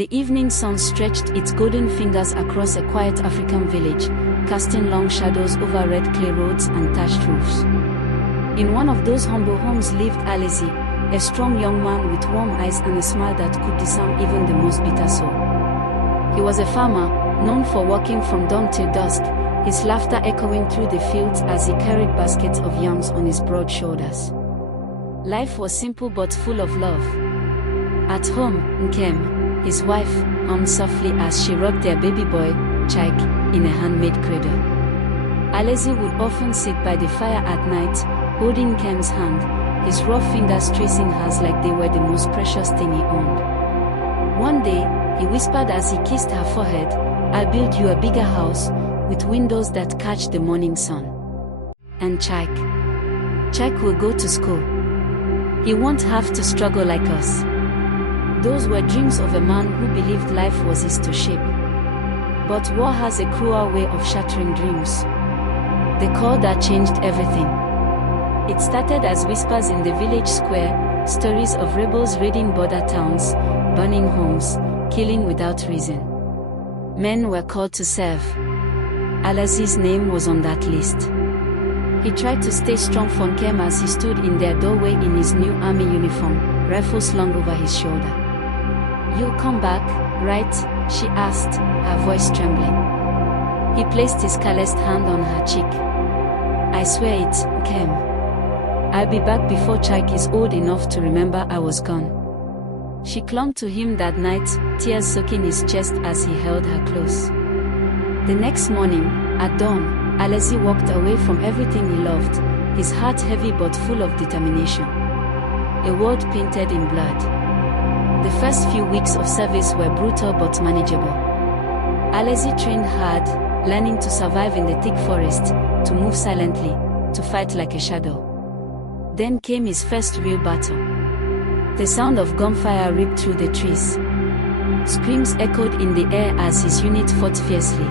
The evening sun stretched its golden fingers across a quiet African village, casting long shadows over red clay roads and thatched roofs. In one of those humble homes lived Alesi, a strong young man with warm eyes and a smile that could disarm even the most bitter soul. He was a farmer, known for working from dawn till dusk, his laughter echoing through the fields as he carried baskets of yams on his broad shoulders. Life was simple but full of love. At home, Nkem, his wife, hummed softly as she rocked their baby boy, Chike, in a handmade cradle. Alesi would often sit by the fire at night, holding Nkem's hand, his rough fingers tracing hers like they were the most precious thing he owned. One day, he whispered as he kissed her forehead, "I'll build you a bigger house, with windows that catch the morning sun. And Chike will go to school. He won't have to struggle like us." Those were dreams of a man who believed life was his to shape. But war has a cruel way of shattering dreams. The call that changed everything. It started as whispers in the village square, stories of rebels raiding border towns, burning homes, killing without reason. Men were called to serve. Alesi's name was on that list. He tried to stay strong for Nkem as he stood in their doorway in his new army uniform, rifle slung over his shoulder. "You'll come back, right?" she asked, her voice trembling. He placed his calloused hand on her cheek. "I swear it, Nkem. I'll be back before Chike is old enough to remember I was gone." She clung to him that night, tears soaking his chest as he held her close. The next morning, at dawn, Alesi walked away from everything he loved, his heart heavy but full of determination. A world painted in blood. The first few weeks of service were brutal but manageable. Alesi trained hard, learning to survive in the thick forest, to move silently, to fight like a shadow. Then came his first real battle. The sound of gunfire ripped through the trees. Screams echoed in the air as his unit fought fiercely.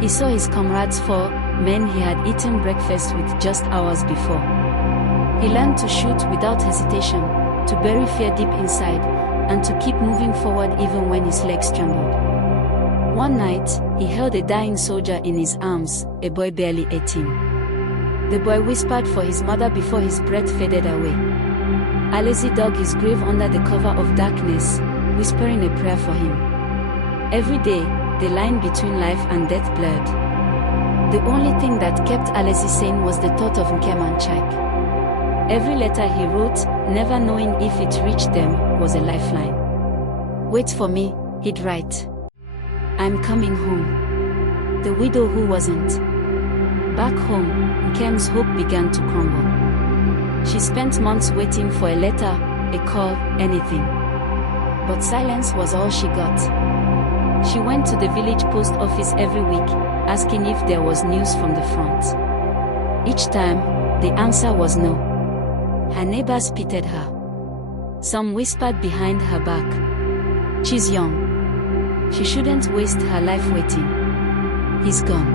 He saw his comrades fall, men he had eaten breakfast with just hours before. He learned to shoot without hesitation, to bury fear deep inside, and to keep moving forward even when his legs trembled. One night, he held a dying soldier in his arms, a boy barely 18. The boy whispered for his mother before his breath faded away. Alesi dug his grave under the cover of darkness, whispering a prayer for him. Every day, the line between life and death blurred. The only thing that kept Alesi sane was the thought of Nkem and Chike. Every letter he wrote, never knowing if it reached them, was a lifeline. "Wait for me," he'd write. "I'm coming home." The widow who wasn't. Back home, Nkem's hope began to crumble. She spent months waiting for a letter, a call, anything. But silence was all she got. She went to the village post office every week, asking if there was news from the front. Each time, the answer was no. Her neighbors pitied her. Some whispered behind her back, "She's young. She shouldn't waste her life waiting. He's gone."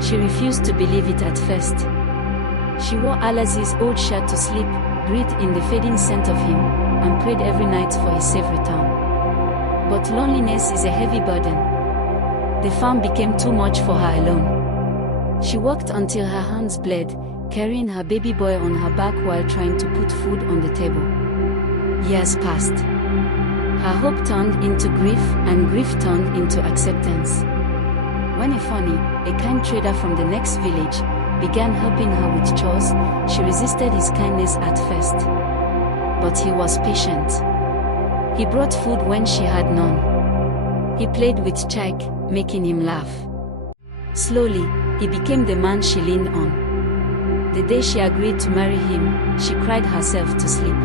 She refused to believe it at first. She wore Alesi's old shirt to sleep, breathed in the fading scent of him, and prayed every night for his safe return. But loneliness is a heavy burden. The farm became too much for her alone. She worked until her hands bled, carrying her baby boy on her back while trying to put food on the table. Years passed. Her hope turned into grief, and grief turned into acceptance. When Ifani, a kind trader from the next village, began helping her with chores, she resisted his kindness at first. But he was patient. He brought food when she had none. He played with Chike, making him laugh. Slowly, he became the man she leaned on. The day she agreed to marry him, she cried herself to sleep.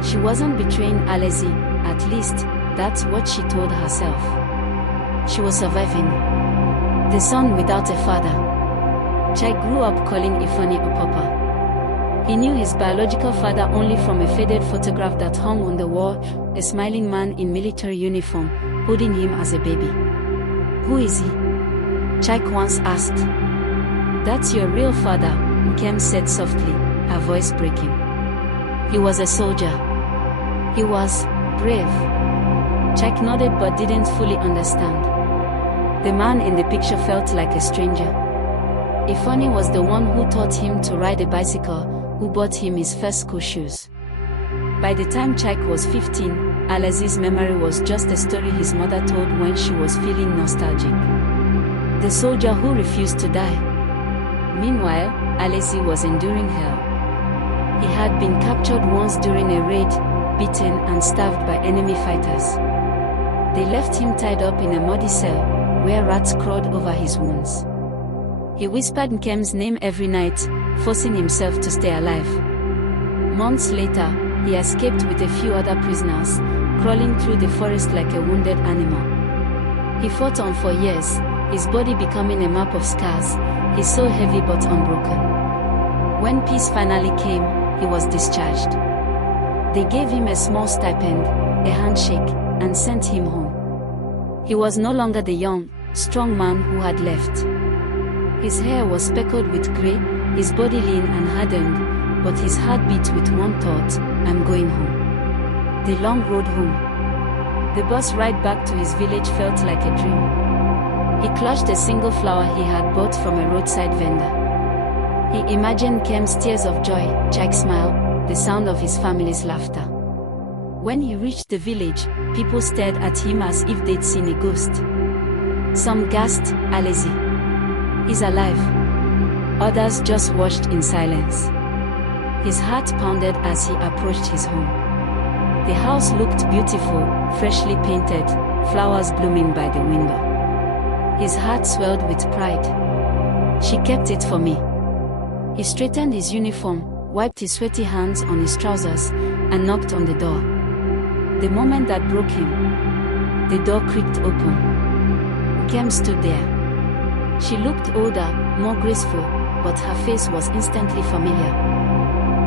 She wasn't betraying Alesi, at least, that's what she told herself. She was surviving. The son without a father. Chike grew up calling Ifani a papa. He knew his biological father only from a faded photograph that hung on the wall, a smiling man in military uniform, holding him as a baby. "Who is he?" Chike once asked. "That's your real father," Nkem said softly, her voice breaking. "He was a soldier. He was brave. Jack nodded but didn't fully understand. The man in the picture felt like a stranger. Ifeanyi was the one who taught him to ride a bicycle, who bought him his first school shoes. By the time Jack was 15, Alazi's memory was just a story his mother told when she was feeling nostalgic. The soldier who refused to die. Meanwhile, Alazi was enduring hell. He had been captured once during a raid, beaten and starved by enemy fighters. They left him tied up in a muddy cell, where rats crawled over his wounds. He whispered Nkem's name every night, forcing himself to stay alive. Months later, he escaped with a few other prisoners, crawling through the forest like a wounded animal. He fought on for years, his body becoming a map of scars, his soul heavy but unbroken. When peace finally came, he was discharged. They gave him a small stipend, a handshake, and sent him home. He was no longer the young, strong man who had left. His hair was speckled with grey, his body lean and hardened, but his heart beat with one thought: I'm going home. The long road home. The bus ride back to his village felt like a dream. He clutched a single flower he had bought from a roadside vendor. He imagined Kem's tears of joy, Jack's smile, the sound of his family's laughter. When he reached the village, people stared at him as if they'd seen a ghost. Some gasped, Alazi. He's alive. Others just watched in silence. His heart pounded as he approached his home. The house looked beautiful, freshly painted, flowers blooming by the window. His heart swelled with pride. She kept it for me. He straightened his uniform, wiped his sweaty hands on his trousers, and knocked on the door. The moment that broke him, the door creaked open. Nkem stood there. She looked older, more graceful, but her face was instantly familiar.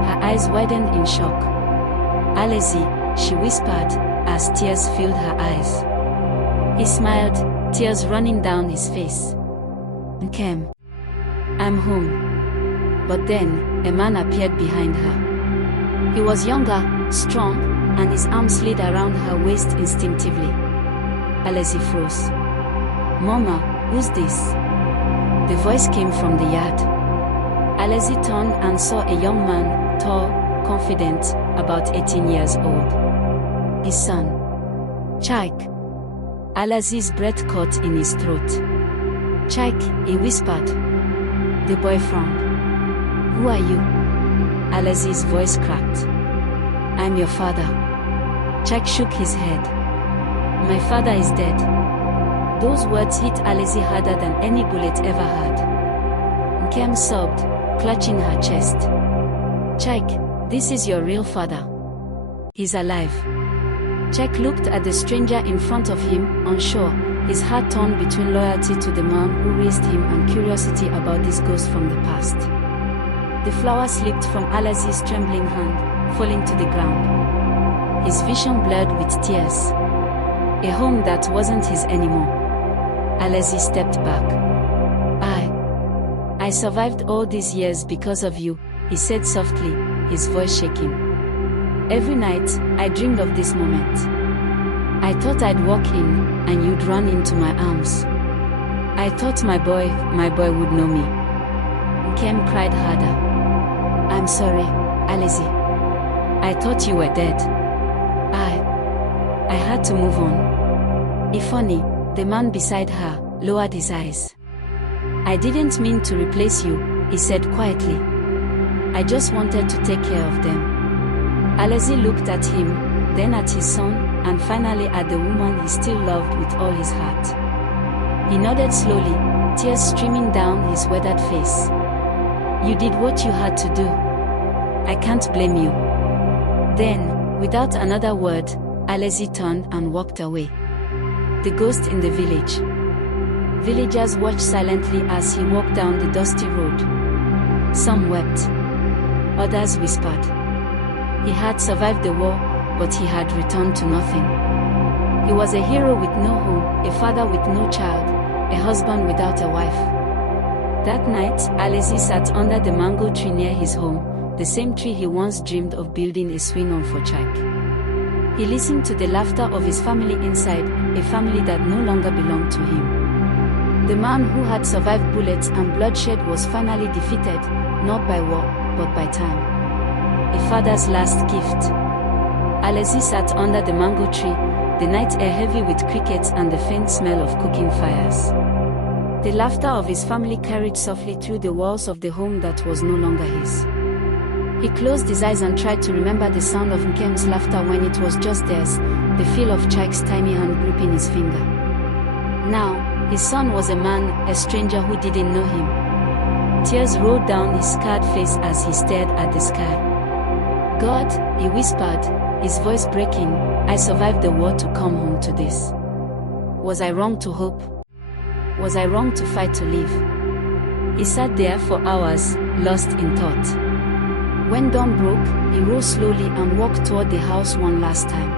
Her eyes widened in shock. Alazi, she whispered, as tears filled her eyes. He smiled, tears running down his face. Nkem. I'm home. But then, a man appeared behind her. He was younger, strong, and his arm slid around her waist instinctively. Alazi froze. Mama, who's this? The voice came from the yard. Alazi turned and saw a young man, tall, confident, about 18 years old. His son. Jack. Alazi's breath caught in his throat. Jack, he whispered. The boy frowned. Who are you? Alazi's voice cracked. I'm your father. Jack shook his head. My father is dead. Those words hit Alazi harder than any bullet ever had. Nkem sobbed, clutching her chest. Jack, this is your real father. He's alive. Jack looked at the stranger in front of him, unsure, his heart torn between loyalty to the man who raised him and curiosity about this ghost from the past. The flower slipped from Alazi's trembling hand, falling to the ground. His vision blurred with tears. A home that wasn't his anymore. Alazi stepped back. I survived all these years because of you, he said softly, his voice shaking. Every night, I dreamed of this moment. I thought I'd walk in, and you'd run into my arms. I thought my boy would know me. Nkem cried harder. I'm sorry, Alazi. I thought you were dead. I had to move on. Ifeanyi, the man beside her, lowered his eyes. I didn't mean to replace you, he said quietly. I just wanted to take care of them. Alazi looked at him, then at his son, and finally at the woman he still loved with all his heart. He nodded slowly, tears streaming down his weathered face. You did what you had to do. I can't blame you. Then, without another word, Alazi turned and walked away. The ghost in the village. Villagers watched silently as he walked down the dusty road. Some wept. Others whispered. He had survived the war, but he had returned to nothing. He was a hero with no home, a father with no child, a husband without a wife. That night, Alazi sat under the mango tree near his home, the same tree he once dreamed of building a swing on for Jack. He listened to the laughter of his family inside, a family that no longer belonged to him. The man who had survived bullets and bloodshed was finally defeated, not by war, but by time. A father's last gift. Alesi sat under the mango tree, the night air heavy with crickets and the faint smell of cooking fires. The laughter of his family carried softly through the walls of the home that was no longer his. He closed his eyes and tried to remember the sound of Nkem's laughter when it was just theirs, the feel of Chike's tiny hand gripping his finger. Now, his son was a man, a stranger who didn't know him. Tears rolled down his scarred face as he stared at the sky. God, he whispered, his voice breaking, I survived the war to come home to this. Was I wrong to hope? Was I wrong to fight to live? He sat there for hours, lost in thought. When dawn broke, he rose slowly and walked toward the house one last time.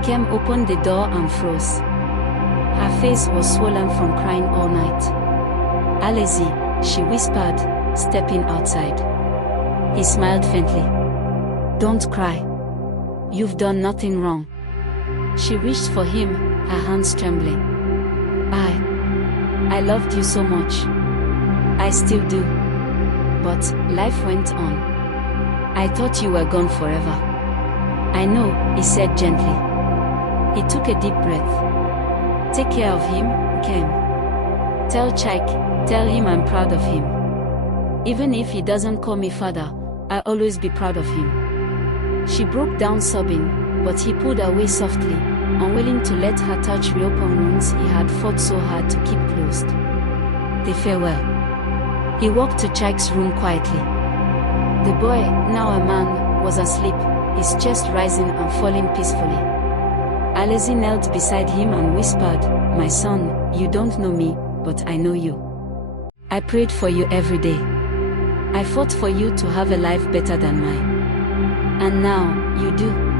Nkem opened the door and froze. Her face was swollen from crying all night. Alesi, she whispered, stepping outside. He smiled faintly. Don't cry. You've done nothing wrong. She reached for him, her hands trembling. I loved you so much. I still do. But life went on. I thought you were gone forever. I know, he said gently. He took a deep breath. Take care of him, Kem. Tell Chike, tell him I'm proud of him. Even if he doesn't call me father, I'll always be proud of him. She broke down sobbing, but he pulled away softly, unwilling to let her touch reopen wounds he had fought so hard to keep closed. They farewell. He walked to Chike's room quietly. The boy, now a man, was asleep, his chest rising and falling peacefully. Alesi knelt beside him and whispered, My son, you don't know me, but I know you. I prayed for you every day. I fought for you to have a life better than mine. And now, you do.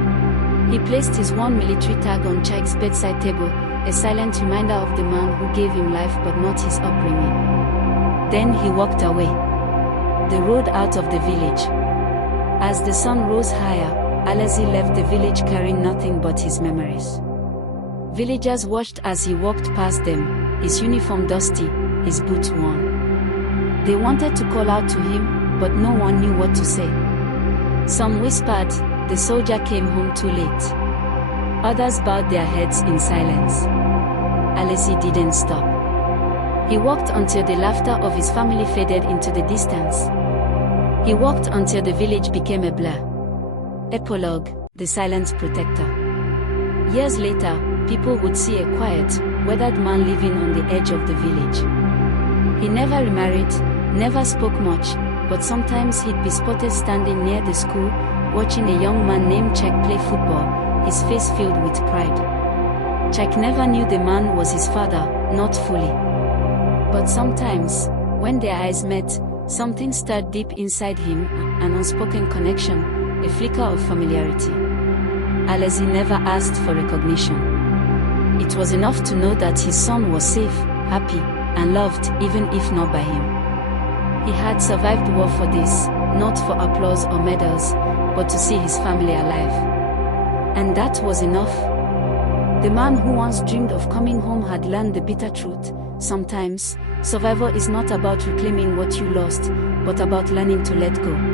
He placed his worn military tag on Chike's bedside table, a silent reminder of the man who gave him life but not his upbringing. Then he walked away. The road out of the village. As the sun rose higher, Alesi left the village carrying nothing but his memories. Villagers watched as he walked past them, his uniform dusty, his boots worn. They wanted to call out to him, but no one knew what to say. Some whispered, the soldier came home too late. Others bowed their heads in silence. Alesi didn't stop. He walked until the laughter of his family faded into the distance. He walked until the village became a blur. Epilogue, the silent protector. Years later, people would see a quiet, weathered man living on the edge of the village. He never remarried, never spoke much, but sometimes he'd be spotted standing near the school, watching a young man named Chike play football, his face filled with pride. Chike never knew the man was his father, not fully. But sometimes, when their eyes met, something stirred deep inside him, an unspoken connection, a flicker of familiarity. Alesi never asked for recognition. It was enough to know that his son was safe, happy, and loved, even if not by him. He had survived war for this, not for applause or medals, but to see his family alive. And that was enough. The man who once dreamed of coming home had learned the bitter truth. Sometimes, survival is not about reclaiming what you lost, but about learning to let go.